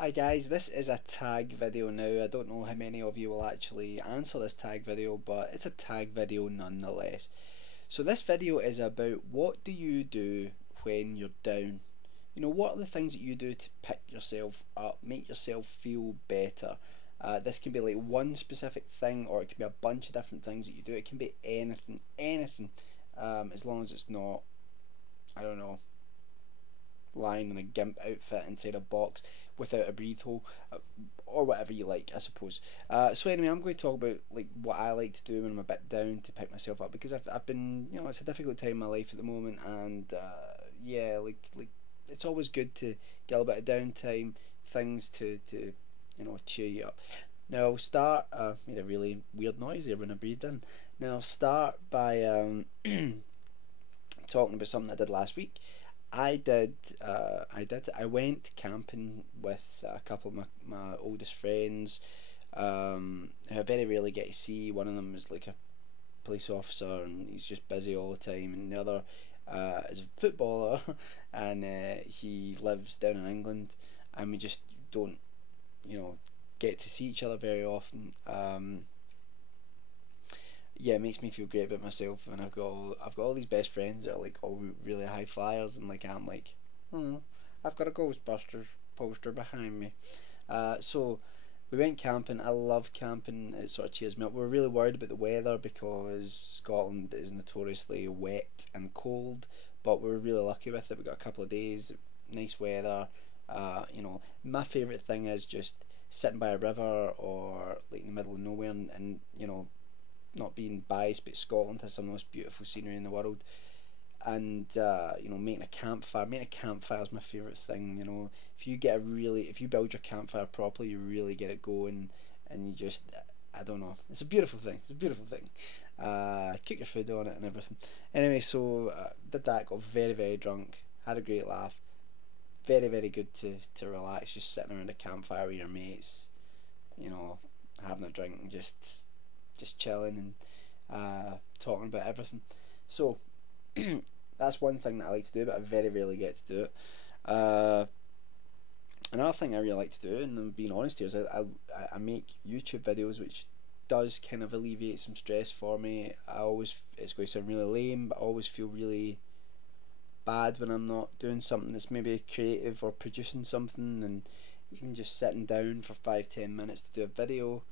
Hi guys, this is a tag video now. I don't know how many of you will actually answer this tag video, but it's a tag video nonetheless. So this video is about what do you do when you're down? You know, what are the things that you do to pick yourself up, make yourself feel better? This can be like one specific thing, or it can be a bunch of different things that you do. It can be anything, as long as it's not, I don't know, lying in a gimp outfit inside a box without a breathe hole, or whatever you like, I suppose. So anyway, I'm going to talk about like what I like to do when I'm a bit down to pick myself up, because I've been, you know, it's a difficult time in my life at the moment, and yeah, like it's always good to get a little bit of downtime, things to you know, cheer you up. Now I'll start. Made a really weird noise there when I breathed in. Now I'll start by talking about something I did last week. I went camping with a couple of my oldest friends, who I very rarely get to see. One of them is like a police officer and he's just busy all the time, and the other is a footballer and he lives down in England, and we just don't, you know, get to see each other very often. Yeah, it makes me feel great about myself, and I've got all these best friends that are like all really high flyers, and like I'm like, hmm, I've got a Ghostbusters poster behind me. So we went camping. I love camping. It sort of cheers me up. We're really worried about the weather because Scotland is notoriously wet and cold, but we were really lucky with it. We got a couple of days, nice weather. You know, my favourite thing is just sitting by a river or like in the middle of nowhere, and you know, not being biased, but Scotland has some of the most beautiful scenery in the world. And you know, making a campfire is my favourite thing. You know, if you build your campfire properly, you really get it going, and you just, I don't know, it's a beautiful thing. It's a beautiful thing. Cook your food on it and everything. Anyway, so did that. Got very drunk. Had a great laugh. Very good to relax, just sitting around a campfire with your mates. You know, having a drink and just chilling and talking about everything. So that's one thing that I like to do, but I very rarely get to do it. Uh, Another thing I really like to do, and I'm being honest here, is I make YouTube videos, which does kind of alleviate some stress for me. It's going to sound really lame, but I always feel really bad when I'm not doing something that's maybe creative or producing something, and even just sitting down for 5-10 minutes to do a video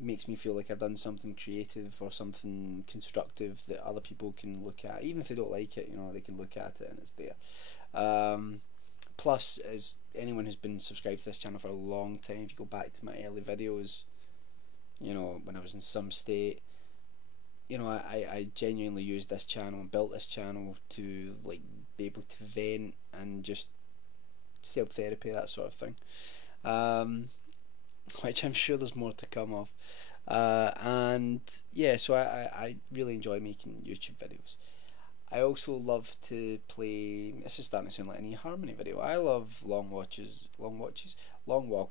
makes me feel like I've done something creative or something constructive that other people can look at. Even if they don't like it, you know, they can look at it and it's there. Plus, as anyone who's been subscribed to this channel for a long time, if you go back to my early videos, you know, when I was in some state, you know, I genuinely used this channel and built this channel to like be able to vent and just self therapy, that sort of thing. Um, which I'm sure there's more to come of. And yeah, so I really enjoy making YouTube videos. I also love to play. This is starting to sound like an eHarmony video. I love long walks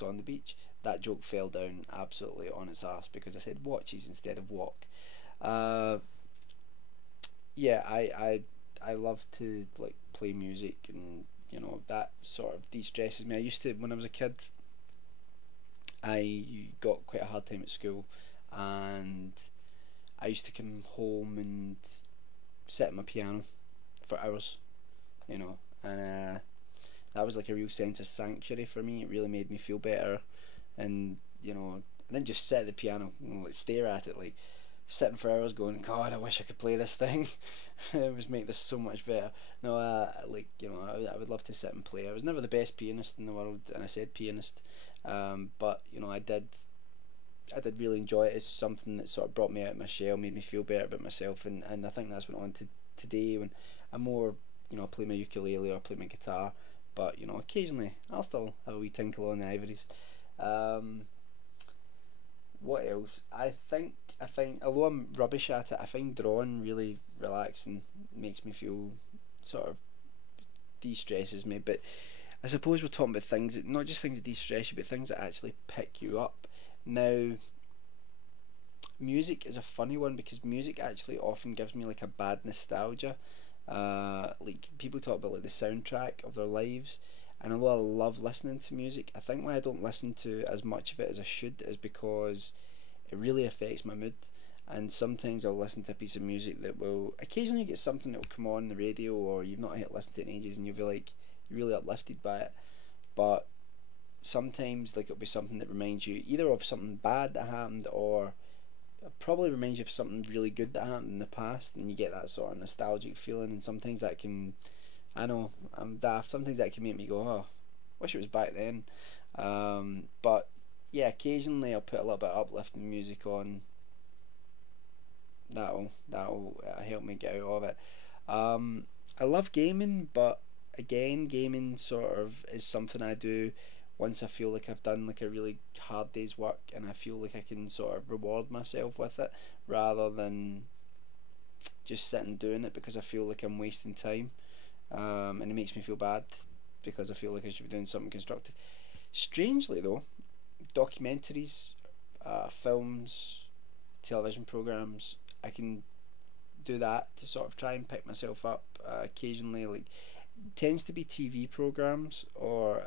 on the beach. That joke fell down absolutely on its ass because I said watches instead of walk. Uh, yeah, I love to like play music, and you know, that sort of de-stresses me. I used to, when I was a kid, I got quite a hard time at school, and I used to come home and sit at my piano for hours, you know, and that was like a real sense of sanctuary for me. It really made me feel better, and you know, and then just sit at the piano, you know, like stare at it, like sitting for hours, going, God, I wish I could play this thing. It would make this so much better. No, like you know, I would love to sit and play. I was never the best pianist in the world, and I said pianist, but you know, I did really enjoy it. It's something that sort of brought me out of my shell, made me feel better about myself, and I think that's went on to today when I'm more, you know, play my ukulele or play my guitar, but you know, occasionally I'll still have a wee tinkle on the ivories. Um, what else? I find, although I'm rubbish at it, I find drawing really relaxing, makes me feel sort of de-stresses me. But I suppose we're talking about things that, not just things that de-stress you, but things that actually pick you up. Now, music is a funny one because music actually often gives me like a bad nostalgia. Like people talk about like the soundtrack of their lives, And although I love listening to music, I think why I don't listen to as much of it as I should is because it really affects my mood. And sometimes I'll listen to a piece of music that will occasionally get something that will come on the radio, or you've not listened to it in ages, and you'll be like really uplifted by it. But sometimes like it'll be something that reminds you either of something bad that happened, or it probably reminds you of something really good that happened in the past, and you get that sort of nostalgic feeling. And sometimes that can, I know I'm daft, sometimes that can make me go, oh, wish it was back then. But yeah, occasionally I'll put a little bit of uplifting music on. That'll help me get out of it. Um, I love gaming, but again, gaming sort of is something I do once I feel like I've done like a really hard day's work, and I feel like I can sort of reward myself with it, rather than just sitting doing it because I feel like I'm wasting time. And it makes me feel bad because I feel like I should be doing something constructive. Strangely though, documentaries, films, television programs, I can do that to sort of try and pick myself up occasionally. Like, tends to be TV programs, or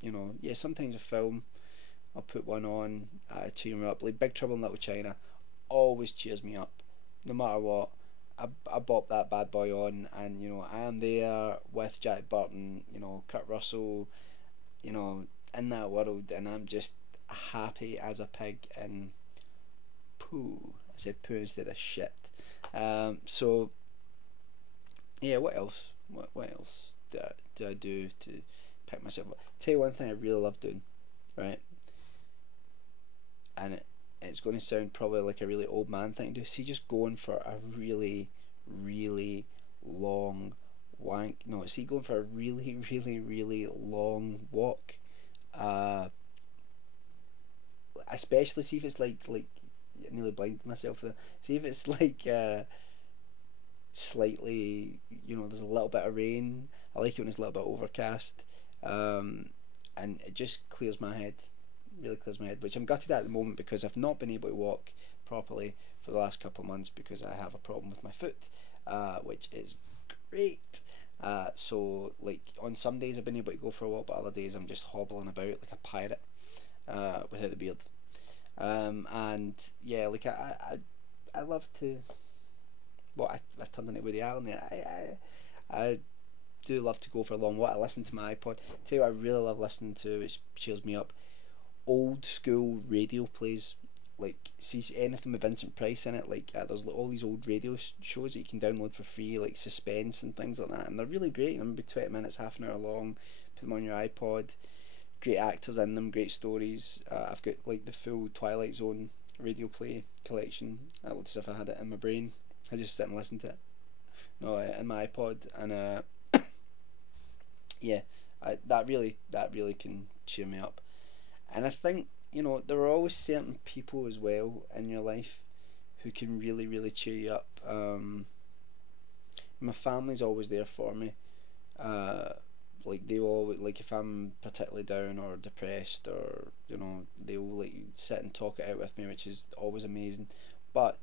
you know, yeah, sometimes a film. I'll put one on, cheer me up. Like Big Trouble in Little China always cheers me up, no matter what. I bop that bad boy on, and you know I am there with Jack Burton, you know, Kurt Russell, you know, in that world, and I'm just happy as a pig and poo. I said poo instead of shit. So yeah, what else? What else do I do to pick myself up? Tell you one thing I really love doing, right? And it's going to sound probably like a really old man thing to do. See, just going for a really, really long wank. No, see, going for a really, really, really long walk. Uh, Especially see if it's like I nearly blinded myself there. See if it's like slightly, you know, there's a little bit of rain. I like it when it's a little bit overcast, um, and it just clears my head, really clears my head. Which I'm gutted at the moment because I've not been able to walk properly for the last couple of months because I have a problem with my foot, which is great. So like on some days I've been able to go for a walk, but other days I'm just hobbling about like a pirate without the beard. And yeah, like I love to. Well, I turned into Woody Allen there. I do love to go for a long walk. I listen to my iPod. Tell you what I really love listening to, which cheers me up. Old school radio plays. Like, see anything with Vincent Price in it. Like, there's like, all these old radio shows that you can download for free, like Suspense and things like that. And they're really great. They're maybe 20 minutes, half an hour long. Put them on your iPod. Great actors in them, great stories. I've got like the full Twilight Zone radio play collection. I looked as if I had it in my brain. I just sit and listen to it. No, in my iPod, and yeah, that really can cheer me up. And I think, you know, there are always certain people as well in your life who can really really cheer you up. My family's always there for me. Uh, like they all like if I'm particularly down or depressed, or you know, they'll like sit and talk it out with me, which is always amazing. But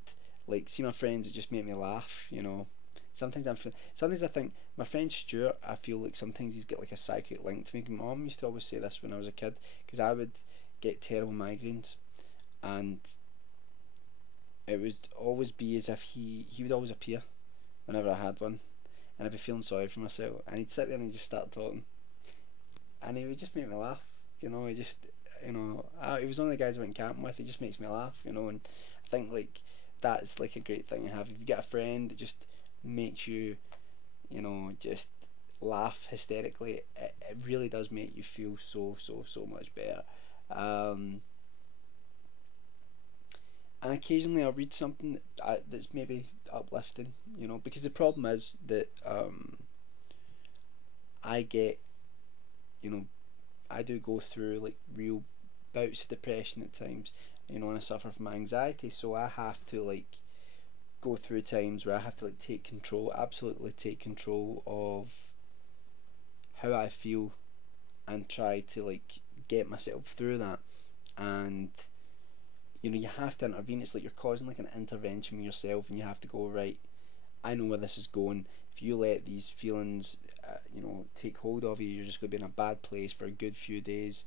like, see my friends, it just make me laugh, you know. Sometimes I think my friend Stuart, I feel like sometimes he's got like a psychic link to me. My mum used to always say this when I was a kid, because I would get terrible migraines, and it would always be as if he would always appear whenever I had one, and I'd be feeling sorry for myself, and he'd sit there and he'd just start talking, and he would just make me laugh, you know. He just, you know, he was one of the guys I went camping with. He just makes me laugh, you know, and I think like that's like a great thing to have. If you get a friend that just makes you, you know, just laugh hysterically, it really does make you feel so much better. Um, and occasionally I'll read something that's maybe uplifting, you know, because the problem is that I get, you know, I do go through like real bouts of depression at times, you know, and I suffer from anxiety, so I have to like go through times where I have to like take control, absolutely take control of how I feel, and try to like get myself through that. And you know, you have to intervene. It's like you're causing like an intervention with yourself, and you have to go, right, I know where this is going. If you let these feelings take hold of you. You're just going to be in a bad place for a good few days.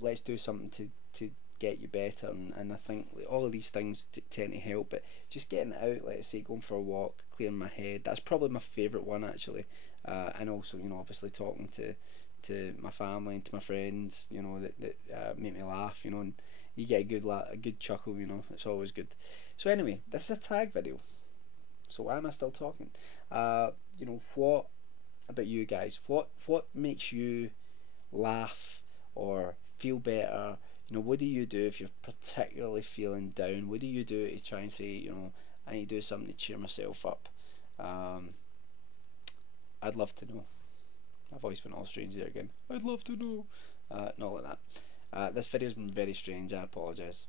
Let's do something to get you better. And I think all of these things tend to help. But just getting out, let's say, going for a walk, clearing my head, that's probably my favourite one actually. And also, obviously talking to my family and to my friends, that make me laugh, and you get a good chuckle, it's always good. So anyway, this is a tag video. So why am I still talking? What about you guys? What makes you laugh or feel better? What do you do if you're particularly feeling down? What do you do to try and say, I need to do something to cheer myself up? I'd love to know. My voice went all strange there again. I'd love to know. Not like that. This video's been very strange. I apologise.